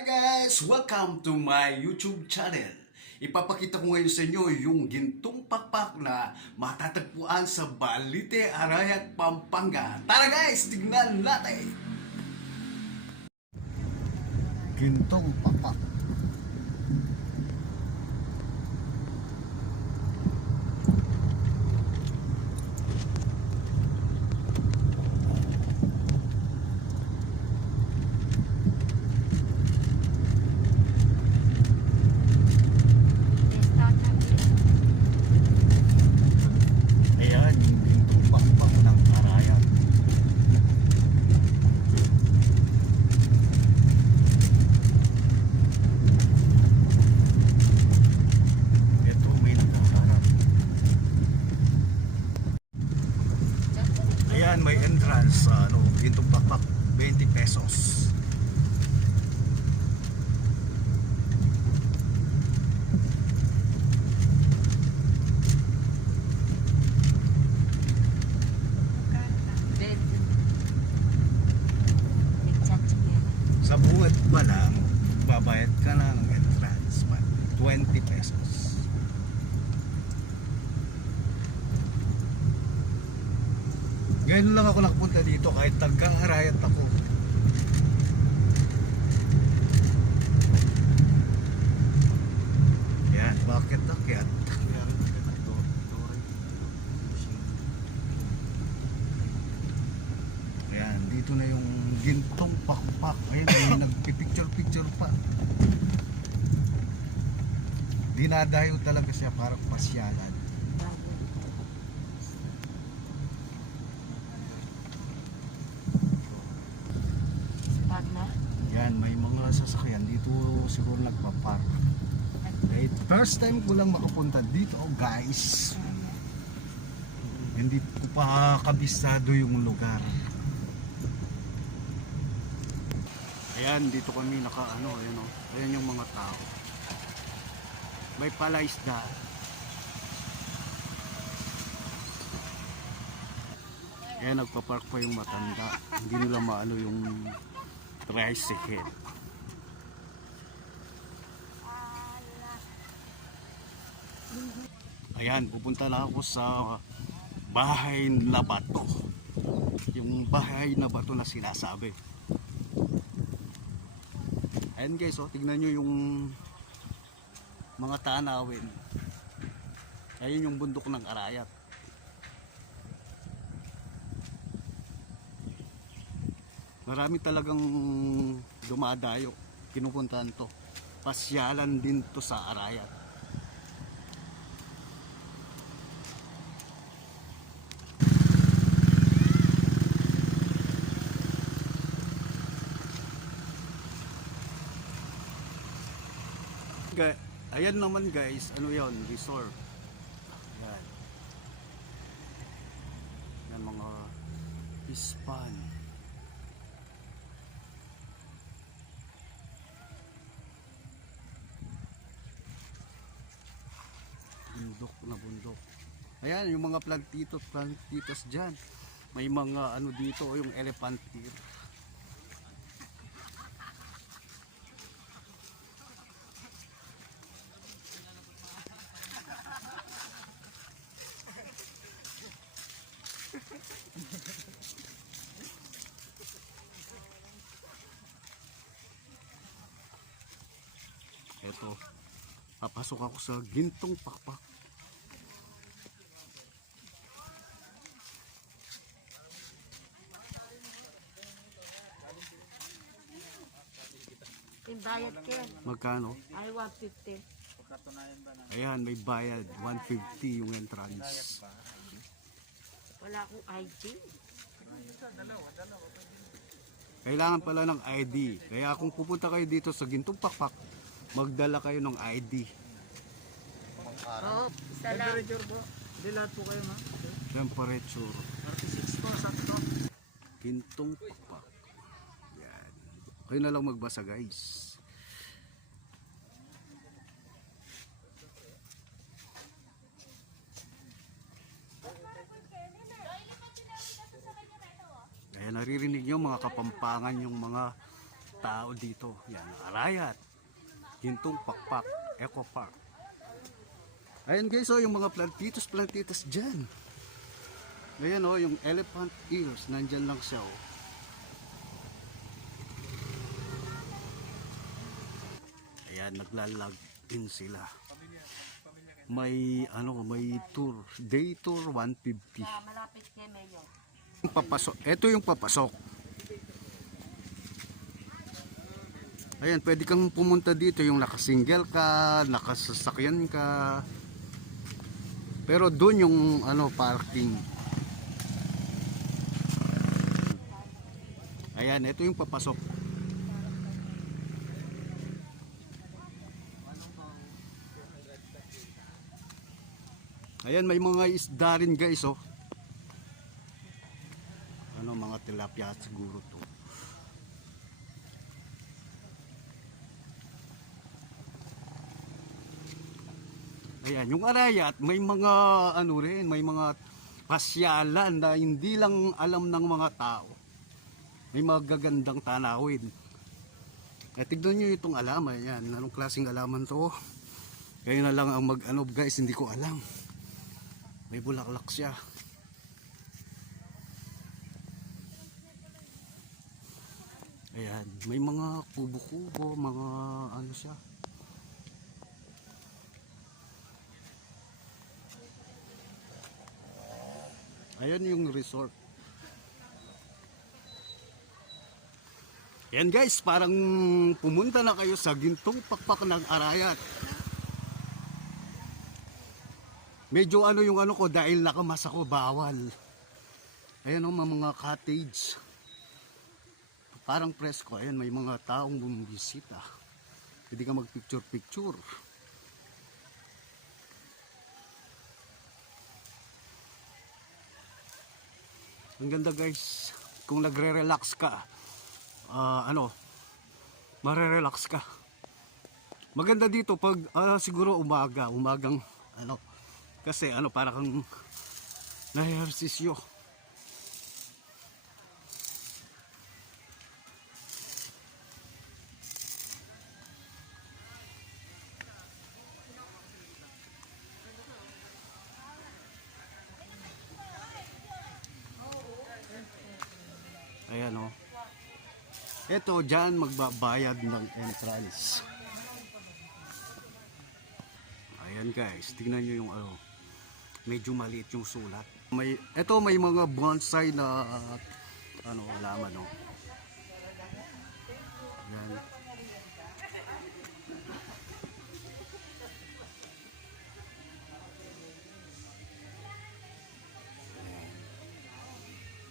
Hi guys! Welcome to my YouTube channel. Ipapakita ko ngayon sa inyo yung gintong pakpak na matatagpuan sa Balite, Arayat, Pampanga. Tara guys, tignan natin! Gintong pakpak. Ayan, yung gintong pakpak ng Arayat. Ito may nakaharap. Ayan, may entrance sa ano, gintong pakpak, 20 pesos. Sa buwet pa lang, babayad ka na ng entrance pa. 20 pesos. Ngayon lang ako nakapunta dito kahit tagkang arayat ako. Yan, bakit akyat? Ayan, dito na yung gintong pakpak. Ayan, may nagpipicture-picture pa. Dinadayo talaga siya parang pasyalan. Pag na. Yan, may mga sasakyan dito siguro nagpa-park. Eh, first time ko lang makapunta dito, oh, guys. Hindi ko pa kabisado yung lugar. Ayan, dito kami naka ano, ayan oh. Ayan yung mga tao. May palaisda. Ayan, nagpa-park pa yung matanda. Hindi nila maano yung tricycle. Ayan, pupunta na ako sa bahay na bato. Yung bahay na bato na sinasabi. Ayan guys, oh, tignan nyo yung mga tanawin. Ayun yung bundok ng Arayat. Marami talagang dumadayo, pinupuntahan to. Pasyalan din to sa Arayat. Ayan naman guys, ano yon resort. Ayan. Yan mga pispan. Bundok na bundok. Ayan, yung mga plantitos, plantitos dyan. May mga ano dito, yung elephant deer. Ito, papasok ako sa gintong pakpak. Yung bayad ko yan. Magkano? Ay, 150. Ayan, may bayad. 150 yung entrance. Wala akong ID. Kailangan pala ng ID. Kaya kung pupunta kayo dito sa gintong pakpak, magdala kayo ng ID. Isa lang. Temperature po. Hindi lahat po kayo, ma'am. Temperature. 36 po, sakto. Gintong pakpak. Yan. Kayo na lang magbasa guys. Kaya naririnig nyo mga kapampangan yung mga tao dito. Yan, Arayat. Gintong Pakpak, Eco Park. Ayan guys, oh, yung mga plantitos, plantitos dyan. Ayan oh, yung elephant ears, nandyan lang siya oh. Ayan, naglalag din sila. May ano, may tour, day tour 150. Ah, malapit kay Mayo. Papasok. Ito yung papasok. Ayan, pwede kang pumunta dito yung nakasingle ka, nakasasakyan ka. Pero doon yung ano parking. Ayan, ito yung papasok. Ayan, may mga isda rin guys, oh. Ano, mga tilapia siguro to. Ayan, yung arayat, may mga ano rin, may mga pasyalan na hindi lang alam ng mga tao. May mga gagandang tanawin. Eh, tignan nyo itong alaman yan. Anong klaseng alaman to? Kayo na lang ang mag ano guys, hindi ko alam. May bulaklak siya. Ayan, may mga kubo-kubo, mga ano siya. Ayan yung resort. Yan guys, parang pumunta na kayo sa gintong pakpak ng Arayat. Medyo ano yung ano ko dahil nakamas ako bawal. Ayan o mga cottage. Parang presko. Ayan may mga taong bumisita. Pwede ka magpicture Ang ganda guys. Kung nagre-relax ka, ah, ano, mare-relax ka. Maganda dito pag ah, siguro umaga, umagang ano, kasi ano para kang nahersisyo. Ayan. Ito, dyan magbabayad ng entrance. Ayan guys, tingnan nyo yung ano, medyo maliit yung sulat. May, ito may mga bonsai na ano, alaman o. Ayan.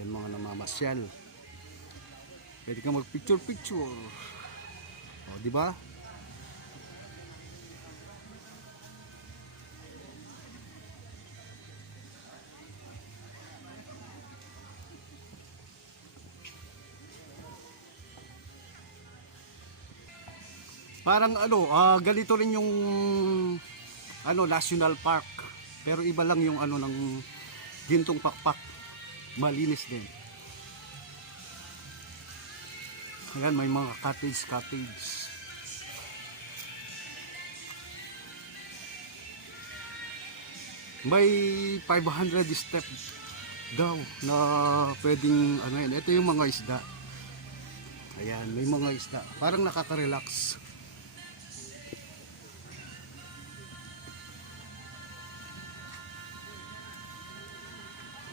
Yan mga namamasyal. Pwede ka mag-picture picture. O, di ba? Parang ano, ah, ganito rin yung ano, National Park. Pero iba lang yung ano ng gintong pakpak. Malinis din. Ayan, may mga cottage cottage. May 500 steps daw na pwedeng ano yan. Ito yung mga isda. Ayan, may mga isda. Parang nakaka-relax.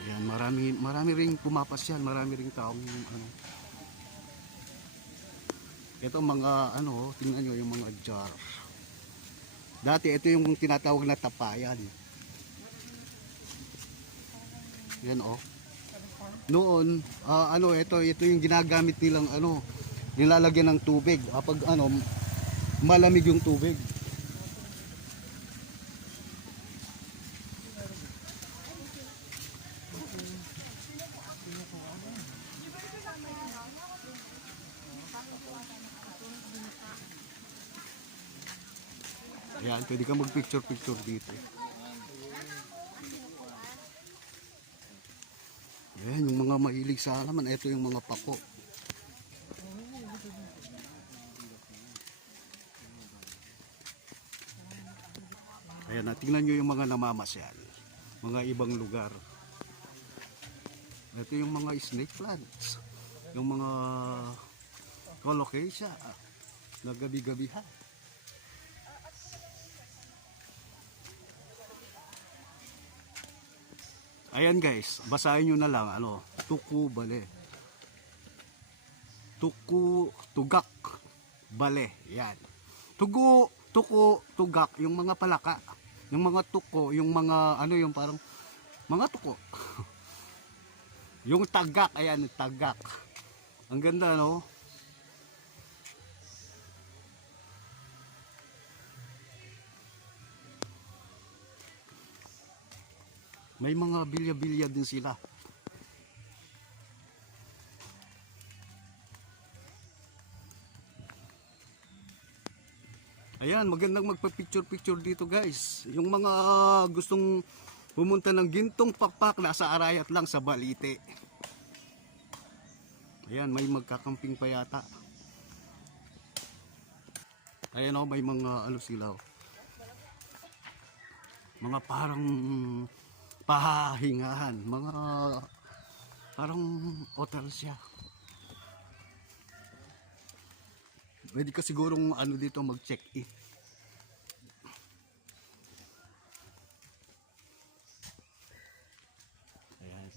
Ayan, marami marami ring pumapasyal, marami ring taong ano. Ito mga ano, tingnan nyo yung mga jar. Dati ito yung tinatawag na tapayan. Yan oh. Noon, ah, ano ito, ito yung ginagamit nilang ano, nilalagyan ng tubig. Ah, pag ano, malamig yung tubig. Yan, pwede kang mag-picture-picture dito. Yan, yung mga mahilig sa halaman, ito yung mga pako. Ayan, tingnan nyo yung mga namamasyal. Mga ibang lugar. Ito yung mga snake plants. Yung mga colocasia na gabi-gabihan. Ayan guys, basahin nyo na lang, ano, tuku bale. Tuku, tugak, bale, yan. Tugu, tuku, tugak, yung mga palaka. Yung mga tuko, yung mga, ano yung parang, mga tuko. yung tagak, ayan, tagak. Ang ganda, no? May mga bilya-bilya din sila. Ayan, magandang magpa-picture-picture dito guys. Yung mga gustong pumunta ng gintong pakpak, nasa Arayat lang sa Balite. Ayan, may magkakamping pa yata. Ayan o, may mga ano sila oh. Mga parang pahahingahan. Mga parang hotel siya. Pwede ka sigurong ano dito mag-check-in. Ayan.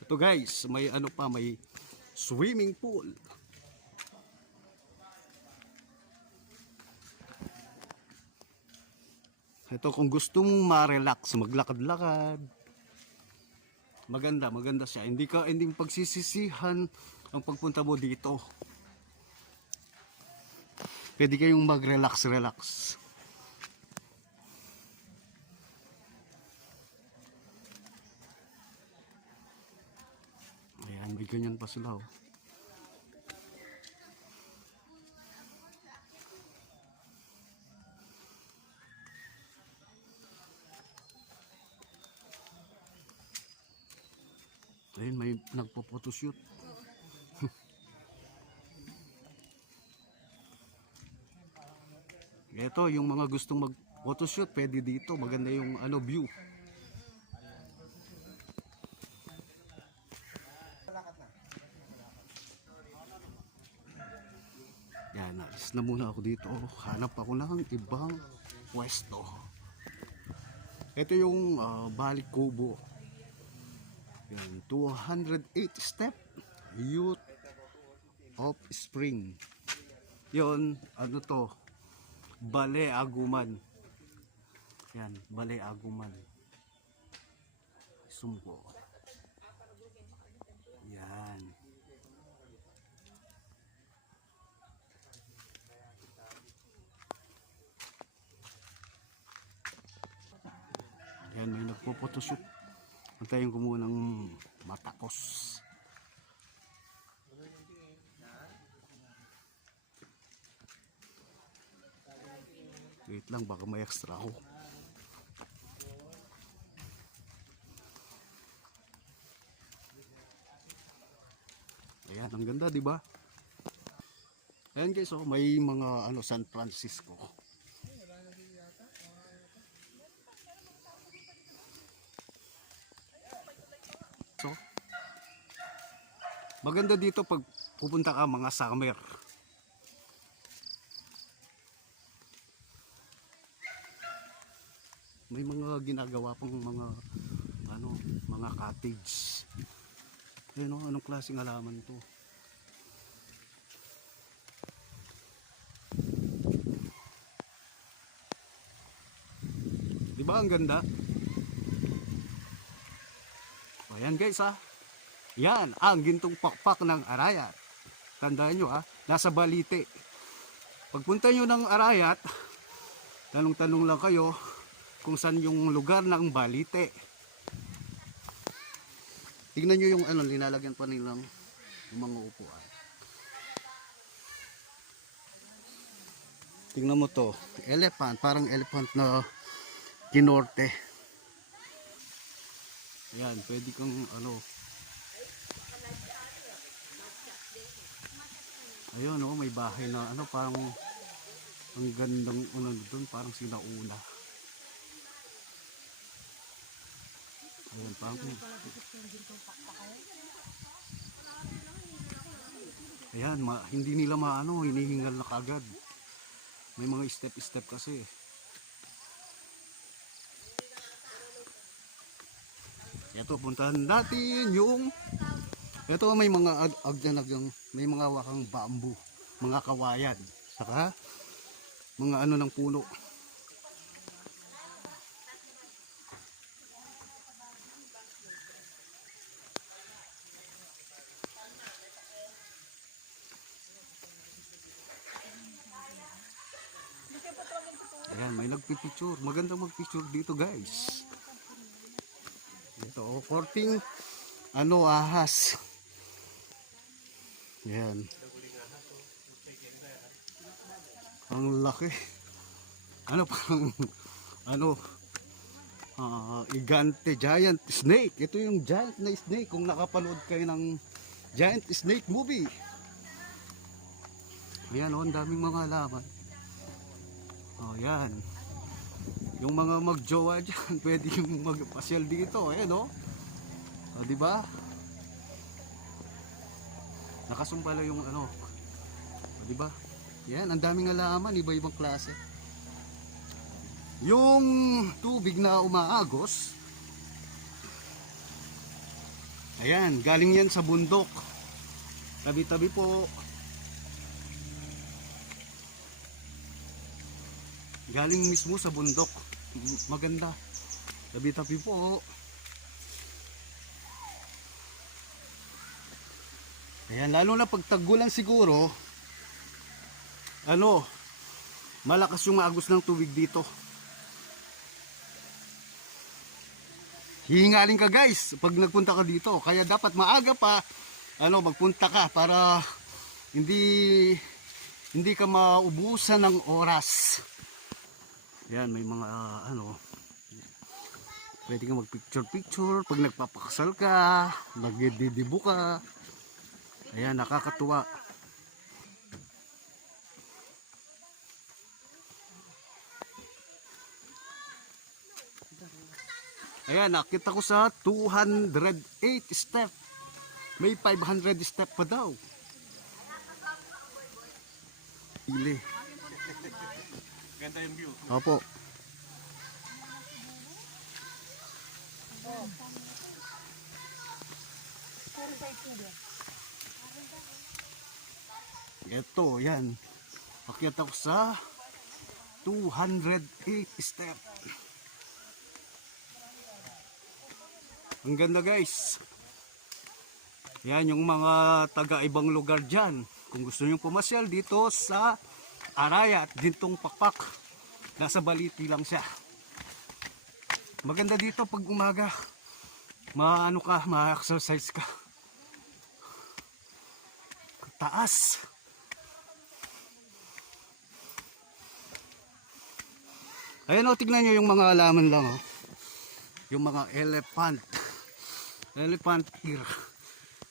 Ito guys, may ano pa, may swimming pool. Ito kung gusto mong ma-relax, maglakad-lakad. Maganda, maganda siya. Hindi ka hindi pagsisisihan ang pagpunta mo dito. Pwede kayong mag-relax, relax. Ayan, may ganyan pa sila oh. Ayun, may nagpo-photoshoot. Ito, yung mga gustong mag-photoshoot, pwede dito. Maganda yung ano view. Yan, alis na muna ako dito. Hanap ako ng ibang pwesto. Ito yung ah, Balik Kubo. Yan, 208 step Youth of Spring. Yon, ano to? Bale Aguman. Yan, Bale Aguman. Sumpo. Yan. Yan, may nagpo-photoshoot. Antayin ko muna ng matapos. Wait lang, baka may extra ako. Ayan, ang ganda, di ba? Ayan guys, oh, may mga ano San Francisco. Maganda dito pag pupunta ka mga summer. May mga ginagawa pang mga ano, mga cottage. Ayun oh, anong klaseng halaman to? Di ba ang ganda? Ayan guys ha. Yan ang gintong pakpak ng Arayat. Tandaan nyo ha, nasa Balite. Pagpunta nyo ng Arayat, tanong-tanong lang kayo kung saan yung lugar ng Balite. Tignan nyo yung ano, linalagyan pa nilang mga upuan. Tingnan mo to, elephant, parang elephant na kinorte. Yan, pwede kang ano. Ayun oh, may bahay na ano parang ang gandang unang doon parang sinauna. Ayun, parang Ayan, ma, hindi nila maano, hinihingal na kagad. May mga step-step kasi. Ito, puntahan natin yung ito may mga ag agyan may mga wakang bamboo, mga kawayan, saka mga ano ng puno. Ayan, may nagpipicture. Maganda magpicture dito, guys. Ito, oh, korting ano, ahas. Yan. Ang laki. Ano parang, ano, ah, igante, giant snake. Ito yung giant na snake. Kung nakapanood kayo ng giant snake movie. Ayan, oh, ang daming mga laman. Oh, yan. Yung mga magjowa dyan, pwede yung magpasyal dito. Ayan, oh. O, di ba? Nakasumbala yung ano. O, di ba? Yan, ang daming alaman, iba-ibang klase. Yung tubig na umaagos, ayan, galing yan sa bundok. Tabi-tabi po. Galing mismo sa bundok. Maganda. Tabi-tabi po. Ayan, lalo na pag tagulan siguro, ano, malakas yung agos ng tubig dito. Hihingalin ka guys pag nagpunta ka dito. Kaya dapat maaga pa, ano, magpunta ka para hindi hindi ka maubusan ng oras. Yan, may mga ah, ano, pwede ka mag-picture-picture pag nagpapakasal ka, nagdidibo ka. Ayan, nakakatuwa. Ayan, nakita ko sa 208 step. May 500 step pa daw. Pili. Ganda yung view. Opo. Ito, yan. Akyat ako sa 208 step. Ang ganda guys. Yan yung mga taga ibang lugar dyan. Kung gusto nyo pumasyal dito sa Araya at Gintong Pakpak. Nasa Baliti lang siya. Maganda dito pag umaga. Maano ka, ma-exercise ka. Taas. Ayan o, tignan nyo yung mga alaman lang o. Yung mga elephant. Elephant ear.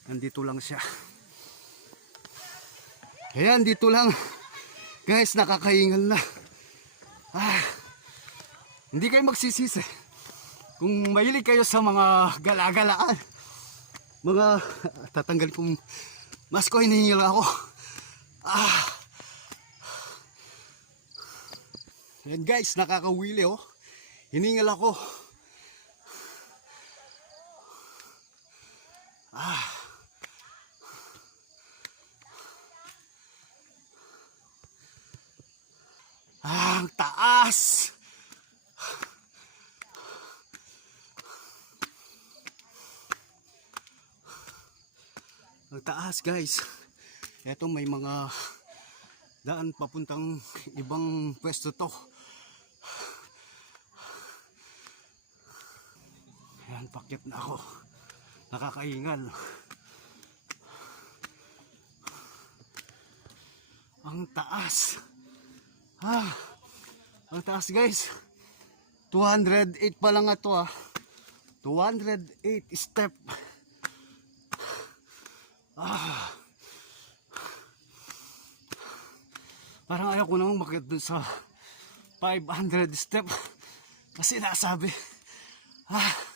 Nandito lang siya. Ayan, dito lang. Guys, nakakaingal na. Ah, hindi kayo magsisisi. Kung mahilig kayo sa mga galagalaan, mga tatanggal kong masko, hinihingil ako. Ah. Yan guys, nakakawili oh. Hiningal ako. Ah. Ah, ang taas. Ang taas guys. Ito may mga daan papuntang ibang pwesto to. Ayan, pakit na ako. Nakakaingal. Ang taas. Ah, ang taas guys. 208 pa lang ito ah. 208 step. Ah. Parang ayaw ko namang makit dun sa 500 step. Kasi nasabi. Ah.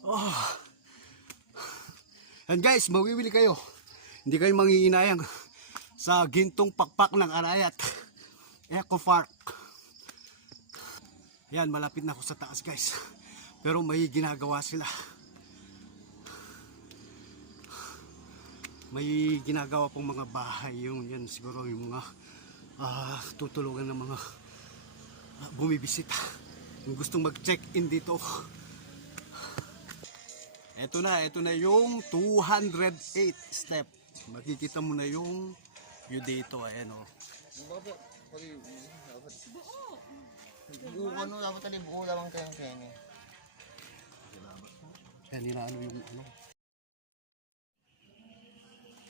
Oh. And guys, mawiwili kayo. Hindi kayo mangihinayang sa gintong pakpak ng Arayat. Eco Park. Yan, malapit na ako sa taas guys. Pero may ginagawa sila. May ginagawa pong mga bahay. Yung yan siguro yung mga ah, tutulungan ng mga ah, bumibisita. Yung gustong mag-check-in dito. Ito na, ito na yung 208 step. Makikita mo na yung view dito. Ayan o. Pati, dapat. Buo ano, dapat tali buo lamang tayo kaya niya. Yan, inaano yung ano.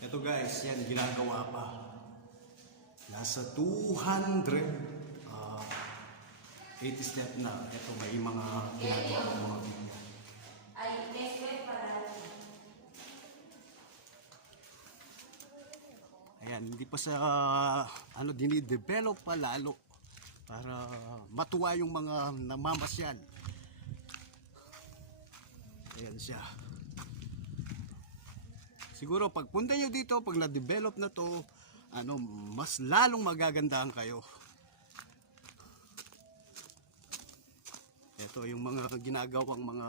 Ito guys, yan, ginagawa pa. Nasa 200 ah 80 step na. Ito, may mga ginagawa mga video. Ayan, hindi pa sa ano dinidevelop pa lalo para matuwa yung mga namamasyal. Ayan siya. Siguro pagpunta nyo dito, pag na-develop na to, ano, mas lalong magagandahan kayo. Ito yung mga ginagawang mga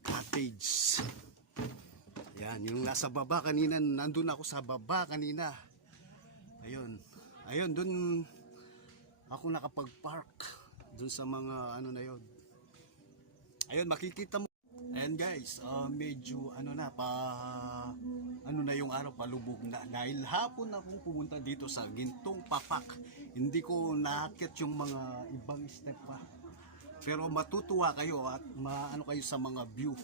cottage. Yan, yung nasa baba kanina, nandun ako sa baba kanina. Ayun. Ayun, dun ako nakapag-park. Dun sa mga ano na yon. Ayun, makikita mo. And guys, uh, medyo ano na pa ano na yung araw palubog na dahil hapon akong pumunta dito sa Gintong Papak. Hindi ko nakakit yung mga ibang step pa. Pero matutuwa kayo at maano kayo sa mga view.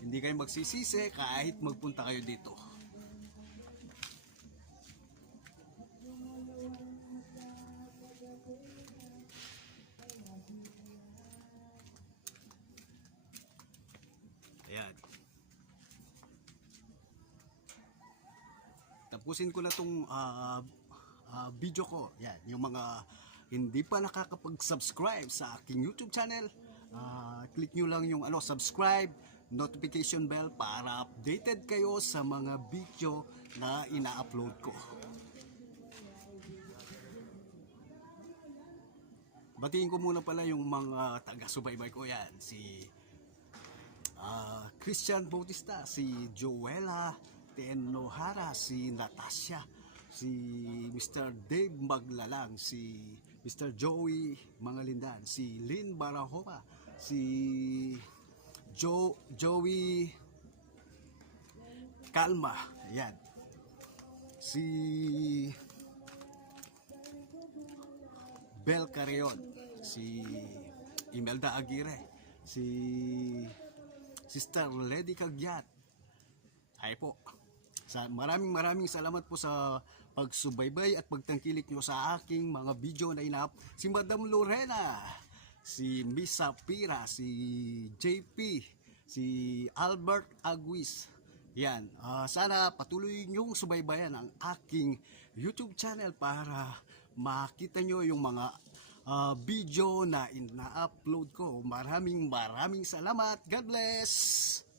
Hindi kayo magsisisi kahit magpunta kayo dito. Ayan. Tapusin ko na tong ah, ah, video ko. Yan, yung mga hindi pa nakakapag-subscribe sa aking YouTube channel, ah, click nyo lang yung ano, subscribe, notification bell para updated kayo sa mga video na ina-upload ko. Batiin ko muna pala yung mga taga-subaybay ko yan. Si ah, Christian Bautista, si Joella Tenohara, si Natasha, si Mr. Dave Maglalang, si Mr. Joey Mangalindan, si Lynn Barahopa, si Joe Joey Kalma, yan. Si Bel Carrion, si Imelda Aguirre, si Sister Lady Cagyat. Hi po. Sa maraming maraming salamat po sa pagsubaybay at pagtangkilik nyo sa aking mga video na inap. Si Madam Lorena, si Miss Sapira, si JP, si Albert Aguis. Yan, ah, sana patuloy niyong subaybayan ang aking YouTube channel para makita nyo yung mga ah, video na ina-upload ko. Maraming maraming salamat. God bless!